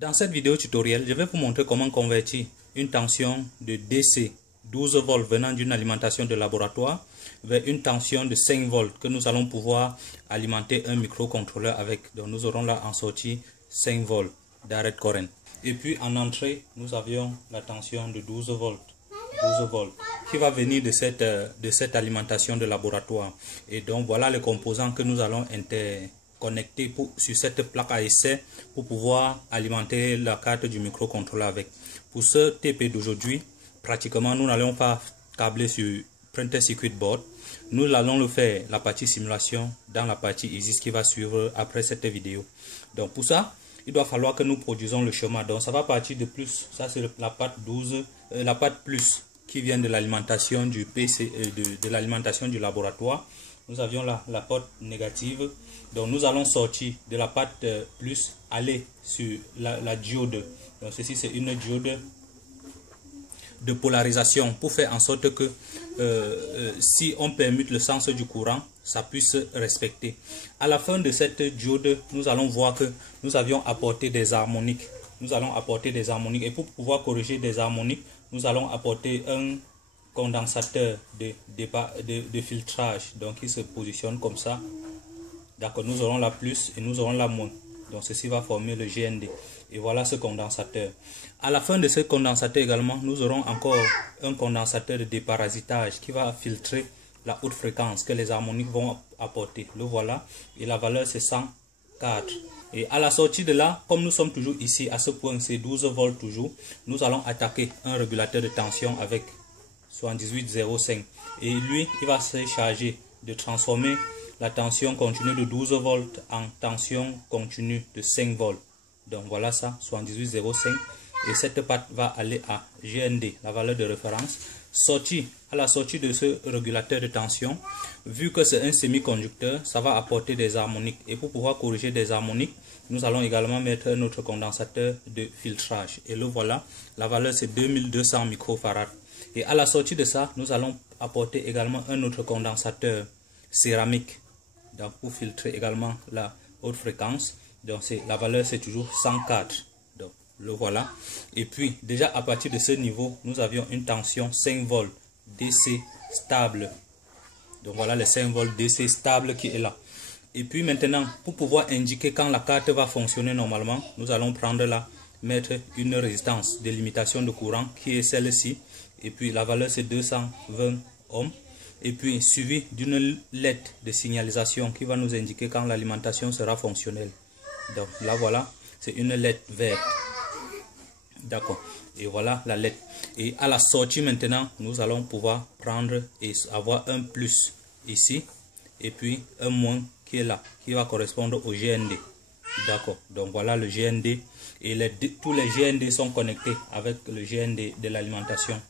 Dans cette vidéo tutoriel, je vais vous montrer comment convertir une tension de DC 12 volts venant d'une alimentation de laboratoire vers une tension de 5 volts que nous allons pouvoir alimenter un microcontrôleur avec. Donc nous aurons là en sortie 5 volts direct current. Et puis en entrée, nous avions la tension de 12 volts qui va venir de cette alimentation de laboratoire. Et donc voilà les composants que nous allons interconnecter sur cette plaque à essai pour pouvoir alimenter la carte du microcontrôleur avec. Pour ce TP d'aujourd'hui, pratiquement nous n'allons pas câbler sur Printed Circuit Board. Nous allons le faire la partie simulation dans la partie ISIS qui va suivre après cette vidéo. Donc pour ça, il doit falloir que nous produisons le schéma. Donc ça va partir de plus, ça c'est la patte 12, la patte plus qui vient de l'alimentation du PC, de l'alimentation du laboratoire. Nous avions la porte négative. Donc nous allons sortir de la patte plus, aller sur la diode. Donc ceci c'est une diode de polarisation pour faire en sorte que si on permute le sens du courant, ça puisse respecter. À la fin de cette diode, nous allons voir que nous avions apporté des harmoniques. Nous allons apporter des harmoniques et pour pouvoir corriger des harmoniques, nous allons apporter un condensateur de filtrage. Donc il se positionne comme ça. D'accord, nous aurons la plus et nous aurons la moins. Donc ceci va former le GND. Et voilà ce condensateur. À la fin de ce condensateur également, nous aurons encore un condensateur de déparasitage qui va filtrer la haute fréquence que les harmoniques vont apporter. Le voilà. Et la valeur c'est 104. Et à la sortie de là, comme nous sommes toujours ici, à ce point, c'est 12 volts toujours, nous allons attaquer un régulateur de tension avec 78,05. Et lui, il va se charger de transformer la tension continue de 12 volts en tension continue de 5 volts. Donc voilà ça, 78,05. Et cette patte va aller à GND, la valeur de référence. À la sortie de ce régulateur de tension, vu que c'est un semi-conducteur, ça va apporter des harmoniques. Et pour pouvoir corriger des harmoniques, nous allons également mettre notre condensateur de filtrage. Et le voilà, la valeur c'est 2200 microfarads. Et à la sortie de ça, nous allons apporter également un autre condensateur céramique. Donc pour filtrer également la haute fréquence. Donc la valeur c'est toujours 104. Donc le voilà. Et puis déjà à partir de ce niveau, nous avions une tension 5 volts DC stable. Donc voilà les 5 volts DC stable qui est là. Et puis maintenant, pour pouvoir indiquer quand la carte va fonctionner normalement, nous allons prendre là, mettre une résistance de limitation de courant qui est celle-ci. Et puis la valeur c'est 220 ohms. Et puis suivi d'une LED de signalisation qui va nous indiquer quand l'alimentation sera fonctionnelle. Donc là voilà, c'est une LED verte. D'accord. Et voilà la LED. Et à la sortie maintenant, nous allons pouvoir prendre et avoir un plus ici. Et puis un moins qui est là, qui va correspondre au GND. D'accord. Donc voilà le GND. Et tous les GND sont connectés avec le GND de l'alimentation.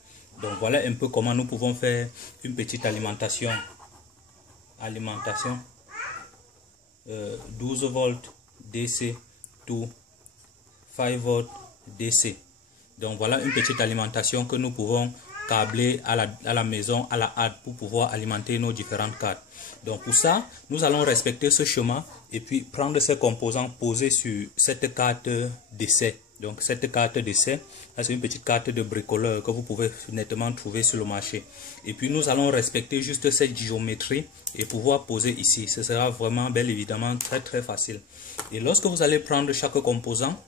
Donc voilà un peu comment nous pouvons faire une petite alimentation. 12 volts DC to 5 volts DC. Donc voilà une petite alimentation que nous pouvons câbler à la maison, à la hâte pour pouvoir alimenter nos différentes cartes. Donc pour ça, nous allons respecter ce schéma et puis prendre ces composants posés sur cette carte d'essai. Donc cette carte d'essai, c'est une petite carte de bricoleur que vous pouvez nettement trouver sur le marché. Et puis nous allons respecter juste cette géométrie et pouvoir poser ici. Ce sera vraiment, bien évidemment, très facile. Et lorsque vous allez prendre chaque composant,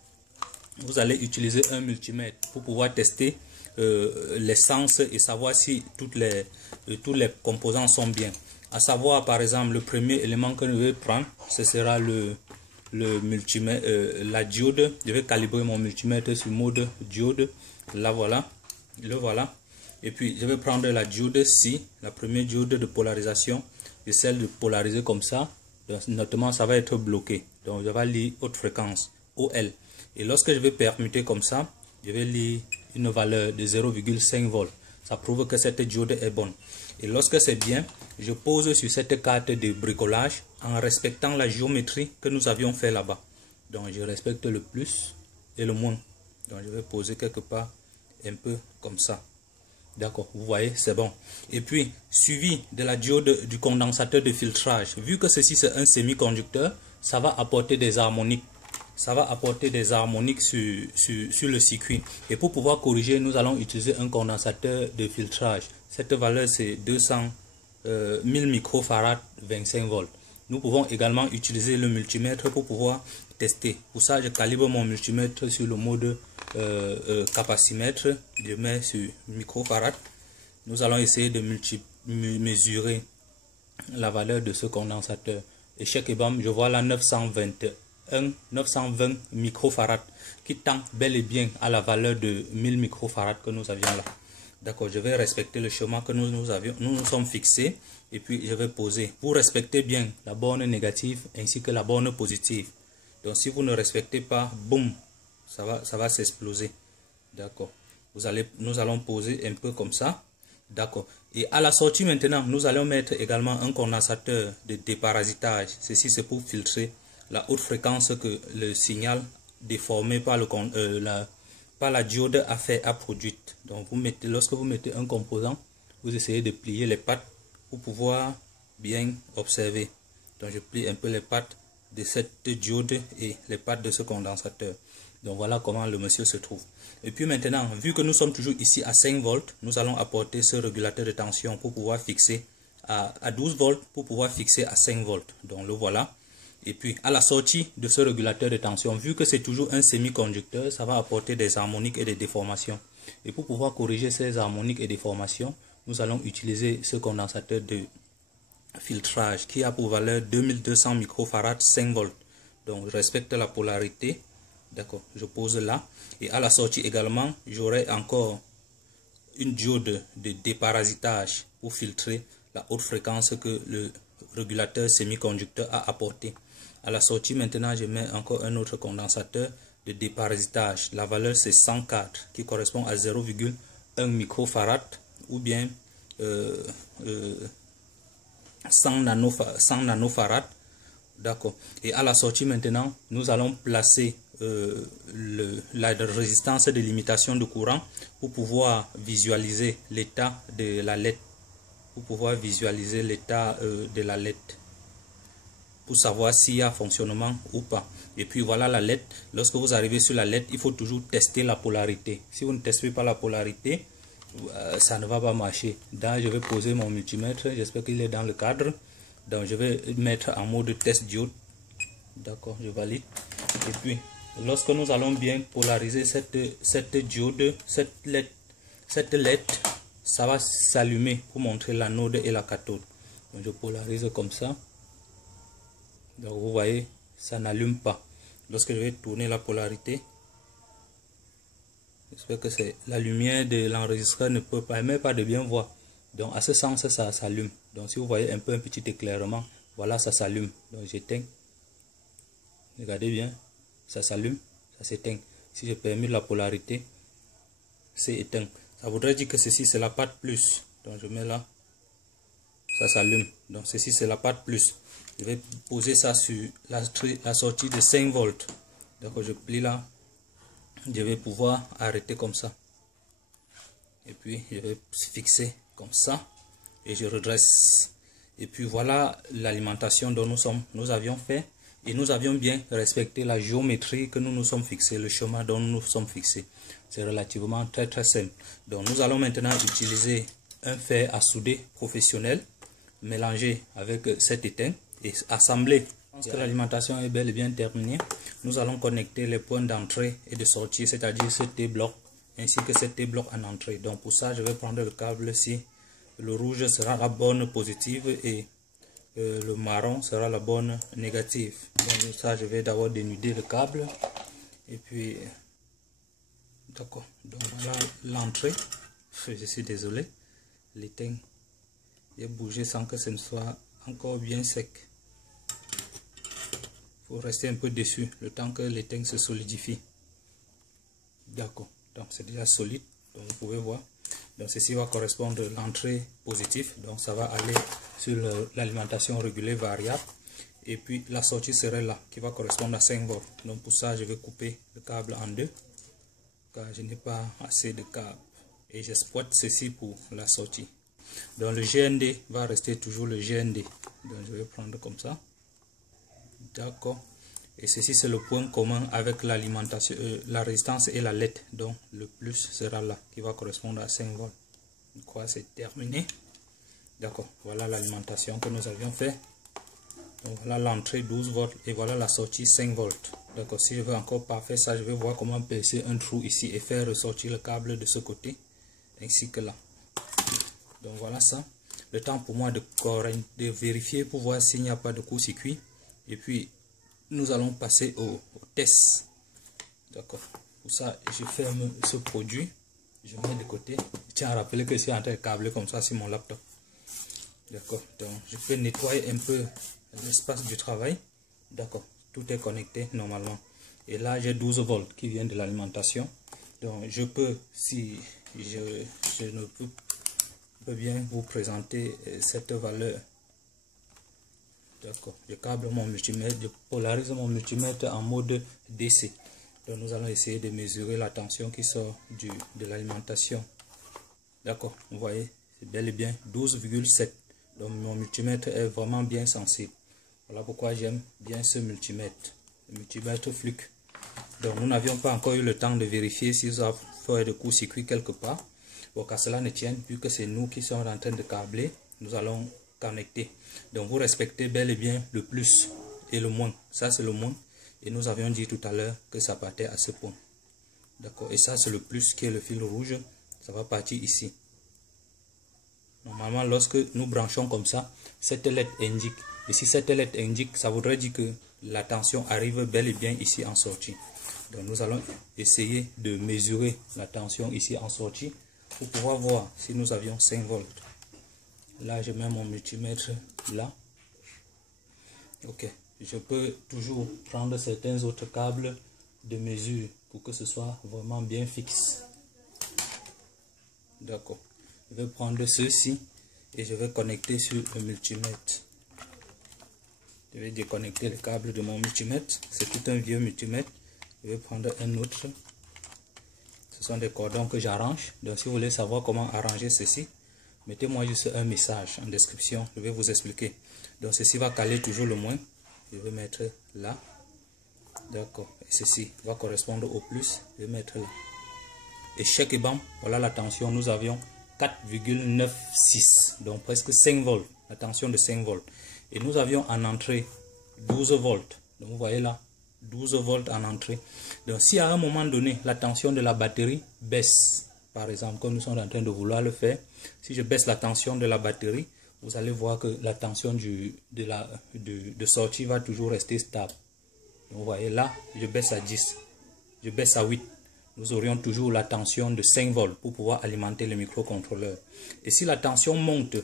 vous allez utiliser un multimètre pour pouvoir tester les sens et savoir si tous les composants sont bien. À savoir par exemple, le premier élément que je vais prendre, ce sera le multimètre, la diode. Je vais calibrer mon multimètre sur mode diode. Là voilà, le voilà. Et puis je vais prendre la diode ci, la première diode de polarisation. J'essaie de polariser comme ça. Donc, notamment ça va être bloqué. Donc je vais lire haute fréquence, OL. Et lorsque je vais permuter comme ça, je vais lire une valeur de 0,5 volts. Ça prouve que cette diode est bonne. Et lorsque c'est bien, je pose sur cette carte de bricolage en respectant la géométrie que nous avions fait là-bas. Donc je respecte le plus et le moins. Donc je vais poser quelque part un peu comme ça. D'accord, vous voyez, c'est bon. Et puis, suivi de la diode du condensateur de filtrage. Vu que ceci c'est un semi-conducteur, ça va apporter des harmoniques. ça va apporter des harmoniques sur le circuit. Et pour pouvoir corriger, nous allons utiliser un condensateur de filtrage. Cette valeur, c'est 1000 microfarads, 25 volts. Nous pouvons également utiliser le multimètre pour pouvoir tester. Pour ça, je calibre mon multimètre sur le mode capacimètre. Je mets sur microfarad. Nous allons essayer de mesurer la valeur de ce condensateur. Et chez Kebam, je vois là 920 microfarads qui tend bel et bien à la valeur de 1000 microfarads que nous avions là. D'accord, je vais respecter le schéma que nous sommes fixés et puis je vais poser. Vous respectez bien la borne négative ainsi que la borne positive. Donc si vous ne respectez pas, boum, ça va s'exploser. D'accord. Nous allons poser un peu comme ça. D'accord. Et à la sortie maintenant, nous allons mettre également un condensateur de déparasitage. Ceci c'est pour filtrer la haute fréquence que le signal déformé par la diode a produite. Donc lorsque vous mettez un composant, vous essayez de plier les pattes pour pouvoir bien observer. Donc je plie un peu les pattes de cette diode et les pattes de ce condensateur. Donc voilà comment le monsieur se trouve. Et puis maintenant, vu que nous sommes toujours ici à 5 volts, nous allons apporter ce régulateur de tension pour pouvoir fixer à 12 volts, pour pouvoir fixer à 5 volts. Donc le voilà. Et puis à la sortie de ce régulateur de tension, vu que c'est toujours un semi-conducteur, ça va apporter des harmoniques et des déformations. Et pour pouvoir corriger ces harmoniques et déformations, nous allons utiliser ce condensateur de filtrage qui a pour valeur 2200 microfarads, 5 volts. Donc je respecte la polarité. D'accord, je pose là. Et à la sortie également, j'aurai encore une diode de déparasitage pour filtrer la haute fréquence que le régulateur semi-conducteur a apporté. À la sortie maintenant, je mets encore un autre condensateur de déparasitage. La valeur c'est 104 qui correspond à 0,1 microfarad ou bien 100 nanofarad. D'accord. Et à la sortie maintenant, nous allons placer la résistance de limitation de courant pour pouvoir visualiser l'état de la LED. Pour pouvoir visualiser l'état de la LED. Pour savoir s'il y a fonctionnement ou pas. Et puis voilà la LED. Lorsque vous arrivez sur la LED, il faut toujours tester la polarité. Si vous ne testez pas la polarité, ça ne va pas marcher. Donc je vais poser mon multimètre. J'espère qu'il est dans le cadre. Donc je vais mettre en mode test diode. D'accord, je valide. Et puis lorsque nous allons bien polariser cette diode, cette LED, ça va s'allumer pour montrer l'anode et la cathode. Donc je polarise comme ça. Donc vous voyez, ça n'allume pas. Lorsque je vais tourner la polarité, j'espère que c'est la lumière de l'enregistreur ne permet pas de bien voir. Donc à ce sens, ça s'allume. Donc si vous voyez un petit éclairement, voilà, ça s'allume. Donc j'éteins. Regardez bien, ça s'allume, ça s'éteint. Si je permets la polarité, c'est éteint. Ça voudrait dire que ceci c'est la patte plus. Donc je mets là, ça s'allume. Donc ceci c'est la patte plus. Je vais poser ça sur la sortie de 5 volts. Donc je plie là, je vais pouvoir arrêter comme ça. Et puis je vais fixer comme ça et je redresse. Et puis voilà l'alimentation dont nous avions fait. Et nous avions bien respecté la géométrie que nous nous sommes fixés, le chemin dont nous nous sommes fixés. C'est relativement très simple. Donc nous allons maintenant utiliser un fer à souder professionnel, mélangé avec cet étain et assembler. Je pense que l'alimentation est bel et bien terminée. Nous allons connecter les points d'entrée et de sortie, c'est-à-dire ce T-bloc ainsi que ce T-bloc en entrée. Donc pour ça, je vais prendre le câble ici. Le rouge sera la borne positive et le marron sera la borne négative. Donc ça, je vais d'abord dénuder le câble. Et puis, d'accord. Donc voilà l'entrée. Je suis désolé. L'étain est bougé sans que ce ne soit encore bien sec. Il faut rester un peu dessus le temps que l'étain se solidifie. D'accord. Donc c'est déjà solide. Donc vous pouvez voir. Donc ceci va correspondre à l'entrée positive. Donc ça va aller sur l'alimentation régulée variable. Et puis la sortie serait là, qui va correspondre à 5 volts. Donc pour ça, je vais couper le câble en deux, car je n'ai pas assez de câbles. Et j'exploite ceci pour la sortie. Donc le GND va rester toujours le GND. Donc je vais prendre comme ça. D'accord. Et ceci c'est le point commun avec l'alimentation, la résistance et la LED. Donc le plus sera là, qui va correspondre à 5 volts. Je crois que c'est terminé. D'accord, voilà l'alimentation que nous avions fait. Donc voilà l'entrée 12 volts et voilà la sortie 5 volts. D'accord, si je veux encore pas faire ça, je vais voir comment percer un trou ici et faire ressortir le câble de ce côté ainsi que là. Donc voilà ça. Le temps pour moi de vérifier pour voir s'il n'y a pas de court-circuit. Et puis nous allons passer au test. D'accord. Pour ça, je ferme ce produit. Je mets de côté. Je tiens à rappeler que je suis en train de câbler comme ça sur mon laptop. D'accord. Donc je peux nettoyer un peu l'espace du travail. D'accord. Tout est connecté normalement. Et là, j'ai 12 volts qui viennent de l'alimentation. Donc je peux, si je ne peux bien vous présenter cette valeur. D'accord, je câble mon multimètre, je polarise mon multimètre en mode DC. Donc nous allons essayer de mesurer la tension qui sort de l'alimentation. D'accord, vous voyez, c'est bel et bien 12,7. Donc mon multimètre est vraiment bien sensible. Voilà pourquoi j'aime bien ce multimètre, le multimètre Fluke. Donc nous n'avions pas encore eu le temps de vérifier si ça fait de court-circuit quelque part. Bon, qu'à cela ne tienne, vu que c'est nous qui sommes en train de câbler, nous allons connecter. Donc vous respectez bel et bien le plus et le moins. Ça c'est le moins. Et nous avions dit tout à l'heure que ça partait à ce point. D'accord. Et ça c'est le plus qui est le fil rouge. Ça va partir ici. Normalement lorsque nous branchons comme ça, cette LED indique. Et si cette LED indique, ça voudrait dire que la tension arrive bel et bien ici en sortie. Donc nous allons essayer de mesurer la tension ici en sortie pour pouvoir voir si nous avions 5 volts. Là, je mets mon multimètre là. Ok, je peux toujours prendre certains autres câbles de mesure pour que ce soit vraiment bien fixe. D'accord. Je vais prendre ceux-ci et je vais connecter sur le multimètre. Je vais déconnecter le câble de mon multimètre. C'est tout un vieux multimètre. Je vais prendre un autre. Ce sont des cordons que j'arrange. Donc si vous voulez savoir comment arranger ceci, mettez-moi juste un message en description. Je vais vous expliquer. Donc ceci va caler toujours le moins. Je vais mettre là. D'accord. Et ceci va correspondre au plus. Je vais mettre là. Et chaque bam, voilà la tension. Nous avions 4,96. Donc presque 5 volts. La tension de 5 volts. Et nous avions en entrée 12 volts. Donc vous voyez là. 12 volts en entrée. Donc si à un moment donné la tension de la batterie baisse, par exemple comme nous sommes en train de vouloir le faire, si je baisse la tension de la batterie, vous allez voir que la tension de sortie va toujours rester stable. Donc, vous voyez là, je baisse à 10, je baisse à 8. Nous aurions toujours la tension de 5 volts pour pouvoir alimenter le microcontrôleur. Et si la tension monte,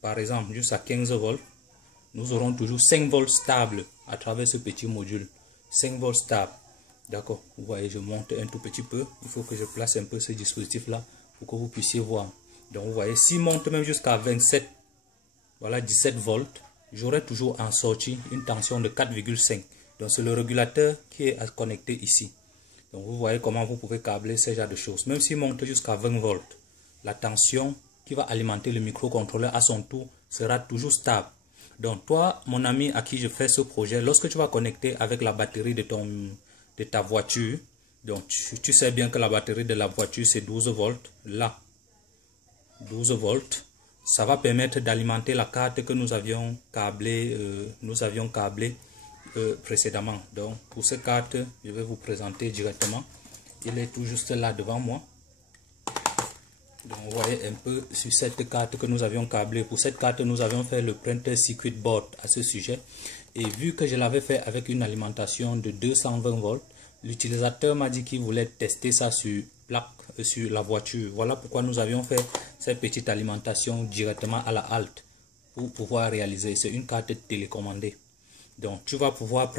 par exemple jusqu'à 15 volts, nous aurons toujours 5 volts stables à travers ce petit module. 5 volts stable. D'accord. Vous voyez, je monte un tout petit peu. Il faut que je place un peu ce dispositif là pour que vous puissiez voir. Donc vous voyez, s'il monte même jusqu'à 27, voilà 17 volts, j'aurai toujours en sortie une tension de 4,5. Donc c'est le régulateur qui est connecté ici. Donc vous voyez comment vous pouvez câbler ce genre de choses. Même s'il monte jusqu'à 20 volts, la tension qui va alimenter le microcontrôleur à son tour sera toujours stable. Donc toi, mon ami à qui je fais ce projet, lorsque tu vas connecter avec la batterie de ta voiture, donc tu sais bien que la batterie de la voiture c'est 12 volts, là, 12 volts, ça va permettre d'alimenter la carte que nous avions câblée, précédemment. Donc pour cette carte, je vais vous présenter directement. Il est tout juste là devant moi. Donc vous voyez un peu sur cette carte que nous avions câblée. Pour cette carte, nous avions fait le printer circuit board à ce sujet. Et vu que je l'avais fait avec une alimentation de 220 volts, l'utilisateur m'a dit qu'il voulait tester ça sur la voiture. Voilà pourquoi nous avions fait cette petite alimentation directement à la halte pour pouvoir réaliser. C'est une carte télécommandée. Donc tu vas pouvoir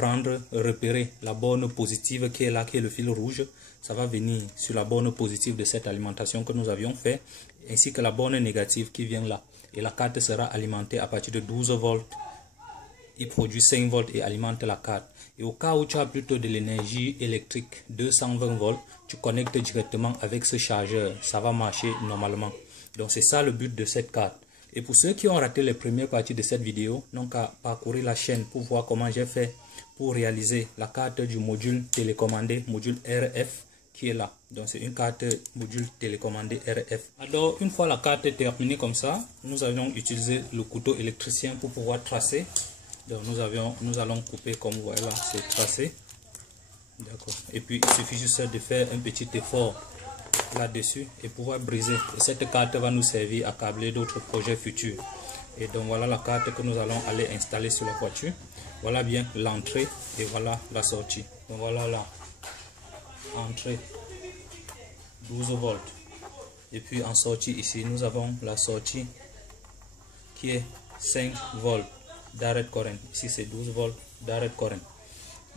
repérer la borne positive qui est là, qui est le fil rouge. Ça va venir sur la borne positive de cette alimentation que nous avions fait, ainsi que la borne négative qui vient là. Et la carte sera alimentée à partir de 12 volts. Il produit 5 volts et alimente la carte. Et au cas où tu as plutôt de l'énergie électrique 220 volts, tu connectes directement avec ce chargeur. Ça va marcher normalement. Donc c'est ça le but de cette carte. Et pour ceux qui ont raté les premières parties de cette vidéo, n'ont qu'à parcourir la chaîne pour voir comment j'ai fait pour réaliser la carte du module télécommandé, module RF qui est là. Donc c'est une carte module télécommandé RF. Alors une fois la carte est terminée comme ça, nous allons utiliser le couteau électricien pour pouvoir tracer. Donc nous allons couper comme vous voyez là, c'est tracé. D'accord. Et puis il suffit juste de faire un petit effort là-dessus et pouvoir briser. Et cette carte va nous servir à câbler d'autres projets futurs. Et donc voilà la carte que nous allons aller installer sur la voiture. Voilà bien l'entrée et voilà la sortie. Donc voilà là, entrée 12 volts. Et puis en sortie ici, nous avons la sortie qui est 5 volts direct current. Ici c'est 12 volts direct current.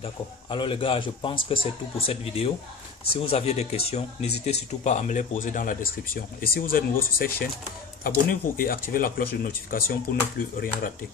D'accord. Alors les gars, je pense que c'est tout pour cette vidéo. Si vous aviez des questions, n'hésitez surtout pas à me les poser dans la description. Et si vous êtes nouveau sur cette chaîne, abonnez-vous et activez la cloche de notification pour ne plus rien rater.